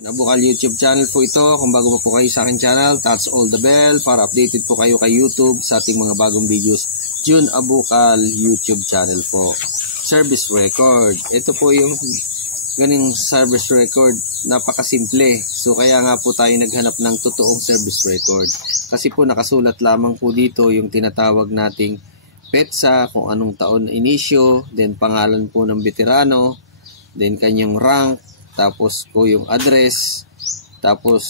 Abukal YouTube channel po ito. Kung bago pa po kayo sa akin channel, touch all the bell para updated po kayo kay YouTube sa ating mga bagong videos. June Abukal YouTube channel po. Service record. Ito po yung ganing service record. Napakasimple. So kaya nga po tayo naghanap ng totoong service record. Kasi po nakasulat lamang po dito yung tinatawag nating PETSA, kung anong taon na inisyo, then pangalan po ng veterano, then kanyang rank, tapos po yung address, tapos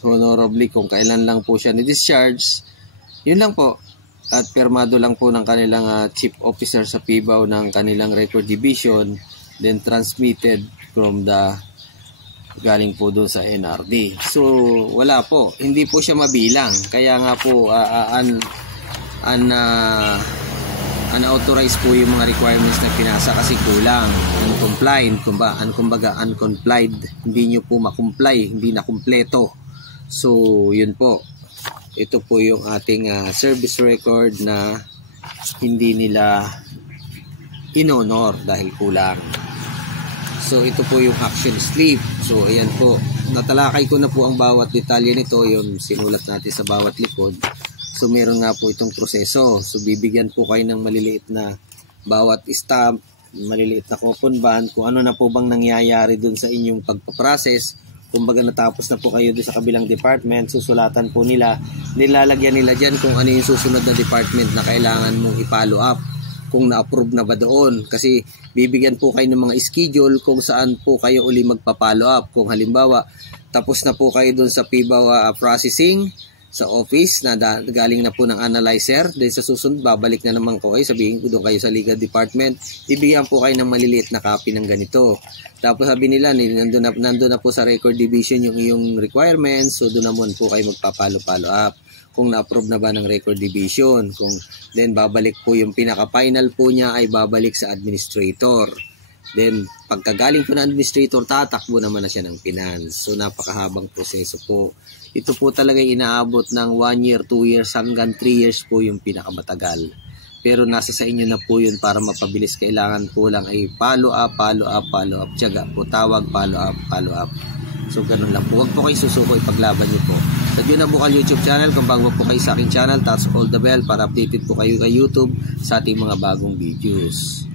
honorably kung kailan lang po siya ni-discharge. Yun lang po. At permado lang po ng kanilang chief officer sa PIBAW ng kanilang record division, then transmitted from the galing po doon sa NRD. So wala po, hindi po siya mabilang. Kaya nga po unauthorized po yung mga requirements na pinasa kasi kulang, uncompliant, uncomplied, hindi nyo po makumply, hindi na kumpleto. So yun po, ito po yung ating service record na hindi nila in-honor dahil kulang. So ito po yung action slip. So ayan po, natalakay ko na po ang bawat detalye nito, yung sinulat natin sa bawat likod. So meron nga po itong proseso. So bibigyan po kayo ng maliliit na bawat stamp, maliliit na coupon band, kung ano na po bang nangyayari dun sa inyong pagpaprocess. Kumbaga natapos na po kayo dun sa kabilang department, susulatan po nila, nilalagyan nila dyan kung ano yung susunod na department na kailangan mong i-follow up, kung na-approve na ba doon. Kasi bibigyan po kayo ng mga schedule kung saan po kayo uli magpa-follow up. Kung halimbawa, tapos na po kayo dun sa PIBAW processing, sa office na galing na po ng analyzer, then sa susunod babalik na naman ko kayo, sabihin ko doon kayo sa legal department, ibigyan po kayo ng maliliit na copy ng ganito. Tapos sabi nila, nandun na po sa record division yung iyong requirements, so doon naman po kayo magpa-follow up kung na-approve na ba ng record division. Kung then babalik po yung pinaka-final po niya ay babalik sa administrator. Then pagkagaling po ng administrator, tatakbo naman na siya ng finance. So napakahabang proseso po. Ito po talaga inaabot ng 1 year, 2 years, hanggang 3 years po yung pinakamatagal. Pero nasa sa inyo na po yun para mapabilis. Kailangan po lang ay follow up. Tiyaga po, tawag, follow up. So ganun lang po. Huwag po kayo susuko, ipaglaban nyo po. Sa June Abukal YouTube channel, kung bago po kayo sa aking channel, touch all the bell para updated po kayo kay YouTube sa ating mga bagong videos.